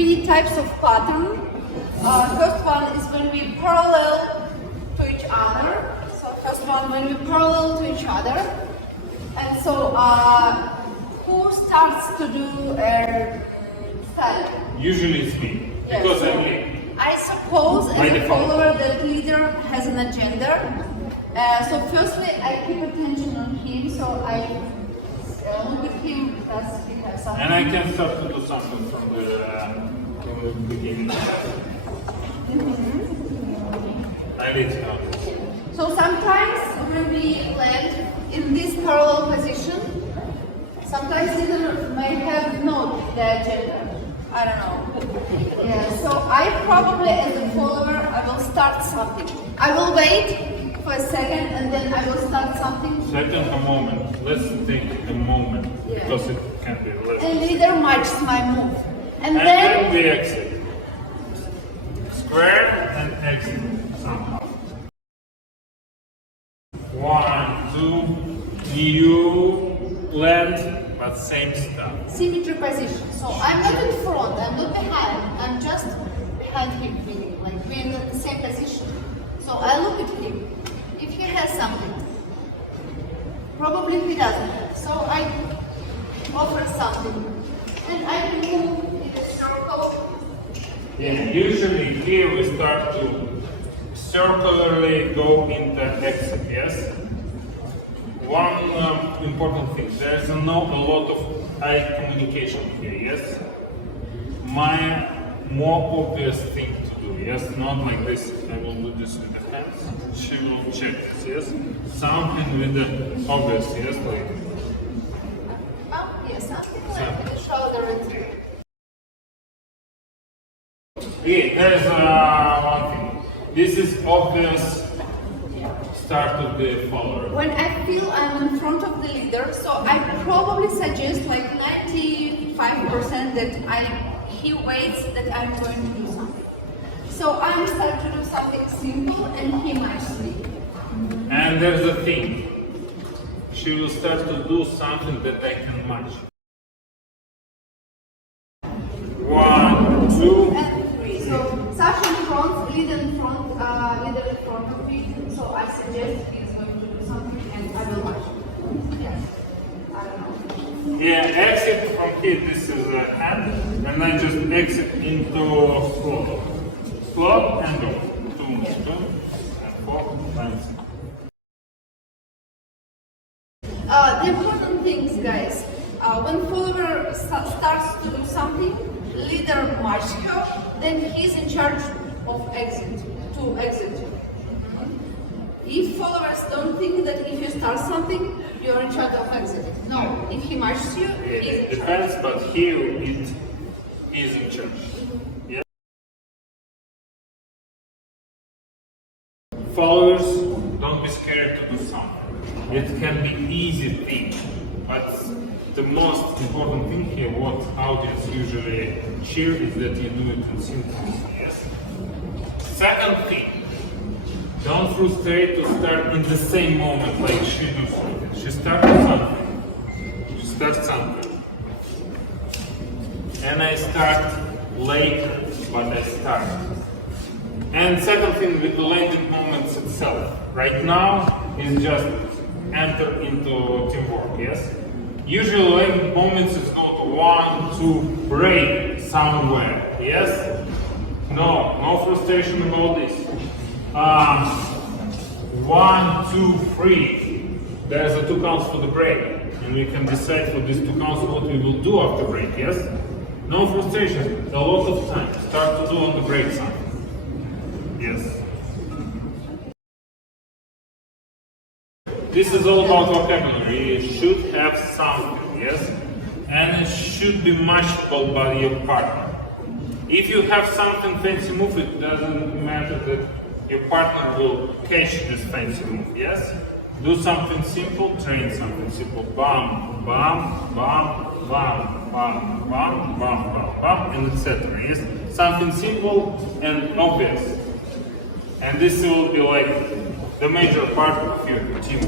three types of pattern. First one is when we parallel to each other. So first one when we parallel to each other. And so who starts to do style? Usually it's me, Yes, because so I'm late. I suppose By as a default. follower the leader has an agenda. So firstly I keep attention on him, so I look at him because he has something. And I can start to do something from the beginning. I let you know. So sometimes when we land in this parallel position, sometimes leader may have not the agenda. I don't know. Yeah, so I probably as a follower I will start something. I will wait for a second and then I will start something. Second, a moment. Let's take a moment, Yeah. because it can be less. And leader matches my move. And And then then we exit. Square and exit somehow. 1, 2, you land, but same stuff. symmetry position. So I'm not in front, I'm not behind, I'm just behind him, like we're in the same position. So I look at him. If he has something, probably he doesn't have. So I offer something. And I can move in a circle. Yeah, usually here we start to circularly go into exit, yes? One important thing, there's not a lot of eye communication here, yes? My more obvious thing to do, yes? Not like this, I will do this with the hands, she will check this, yes? Something with the obvious, yes? Like, Oh, yes, something like with the shoulder and yeah, there's one thing. This is obvious start of the follower. when I feel I'm in front of the leader, so I probably suggest like 95% that he waits that I'm going to do something. So I'm starting to do something simple and he might sleep. And there's a thing. She will start to do something that I can match. 1, 2. And 3. So Sasha in front, leader in front of me. So I suggest he's going to do something and I will watch. Yes. I don't know. Yeah, exit from here. This is a hand, and I just exit into slot. Slot and go. 2, 2, and 4 times. The important things, guys. When follower starts to do something, leader marches her, then he's in charge of exit. If followers don't think that if you start something, you're in charge of exit. No, if he marches you, Yeah, he's it in charge. depends, but here it is in charge. Yeah. Followers, don't be scared to do something. It can be easy thing, but the most important thing here, what audience usually cheer, is that you do it in synchronous. Yes. Second thing, don't frustrate to start in the same moment like she do something. She starts something. And I start late, but I start. And second thing with the landing moments itself. Right now is just enter into teamwork, yes? Usually landing moments is not 1, 2, break somewhere, yes? No frustration about this. 1, 2, 3. There's a 2 counts for the break, and we can decide for these 2 counts what we will do after break, yes? No frustration, a lot of time. Start to do on the break something. Yes. This is all about vocabulary. You should have something, yes? And it should be matchable by your partner. If you have something fancy move, it doesn't matter that your partner will catch this fancy move, yes? Do something simple, train something simple. Bam, bam, bam, bam, bam, bam, bam, bam, bam, and etc. Yes? Something simple and obvious. And this will be like the major part of your team.